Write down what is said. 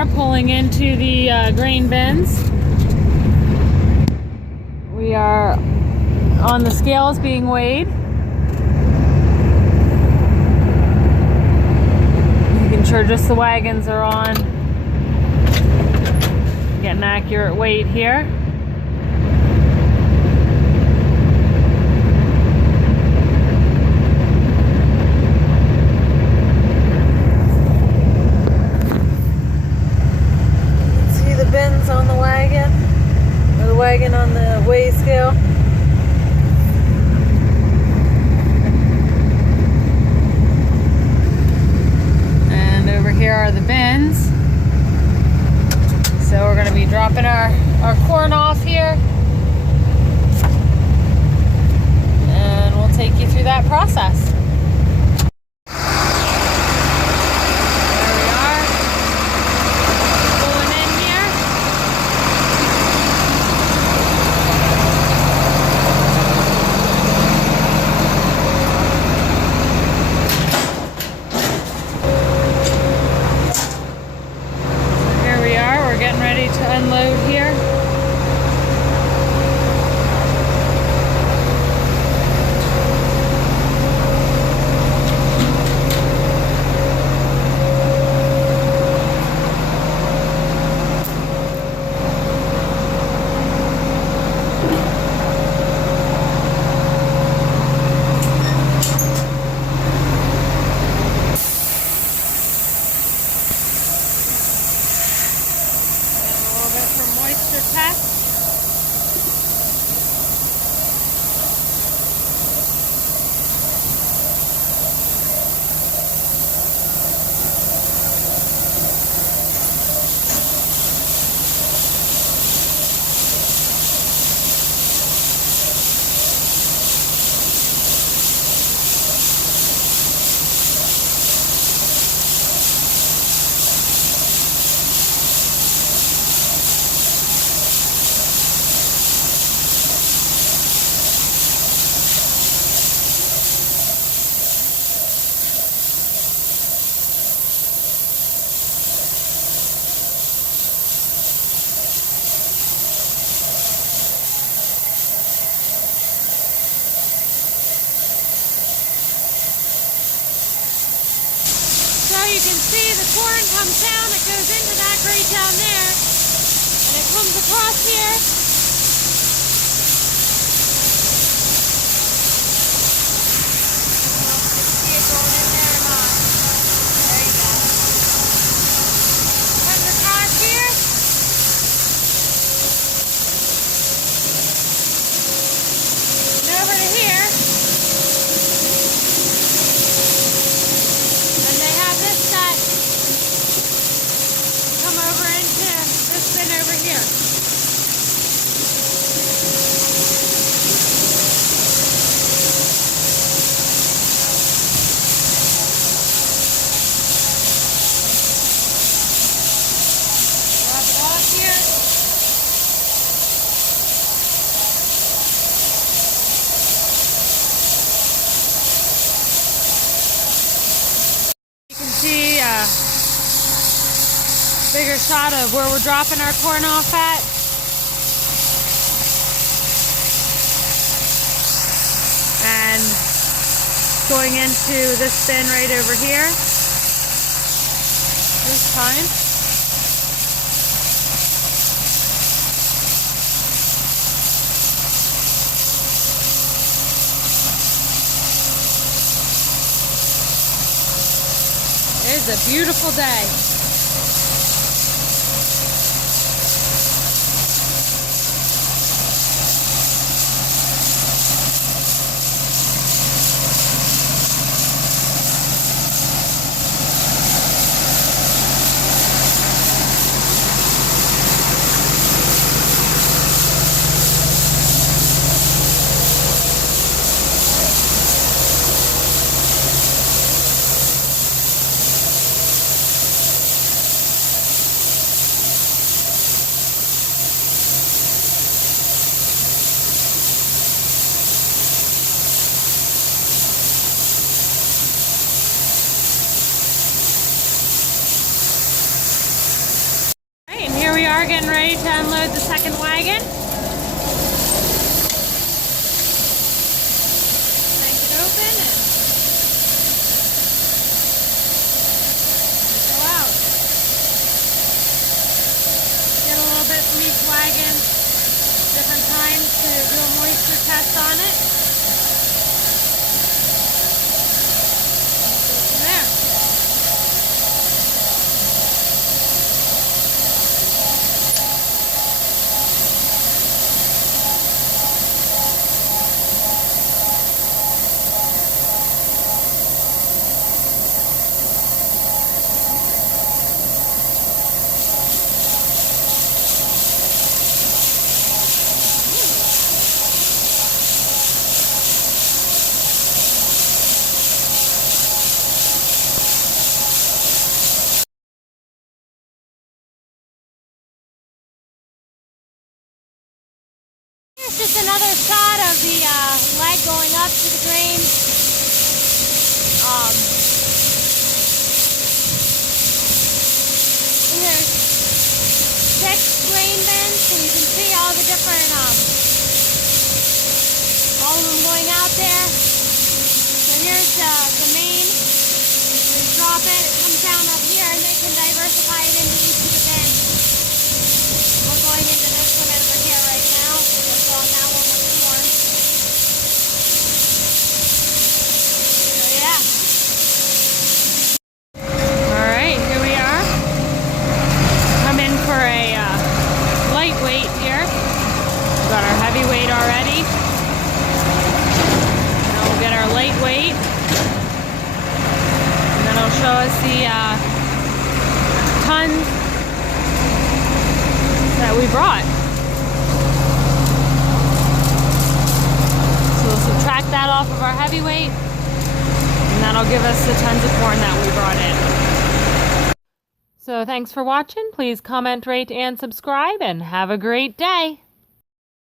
are pulling into the grain bins. We are on the scales being weighed. Making sure just the wagons are on. Get an accurate weight here. Bins on the wagon, or the wagon on the weigh scale. And over here are the bins. So we're going to be dropping our corn off here. And we'll take you through that process. Getting ready to unload here. Moisture test. So you can see the corn comes down, it goes into that grate down there, and it comes across here. See it going in there or not? There you go. Comes across here. And over to here. Over into this bin over here. Drop it off here. You can see bigger shot of where we're dropping our corn off at. And going into this bin right over here this time. It's a beautiful day. are getting ready to unload the second wagon. Crank it open and go out. Get a little bit from each wagon, different times to do a moisture test on it. Go from there. Here's just another shot of the leg going up to the grain. And there's 6 grain bins, so you can see all the different, all of them going out there. So here's the main. We drop it, it comes down up here, and they can diversify it into each of the bins. We're going into this one over here right now. We're filling that one with corn. So yeah. Alright, here we are. Come in for a lightweight here. We've got our heavyweight already. Now we'll get our lightweight. And then it'll show us the tons that we brought. So we'll subtract that off of our heavyweight, and that'll give us the tons of corn that we brought in. So thanks for watching. Please comment, rate, and subscribe, and have a great day.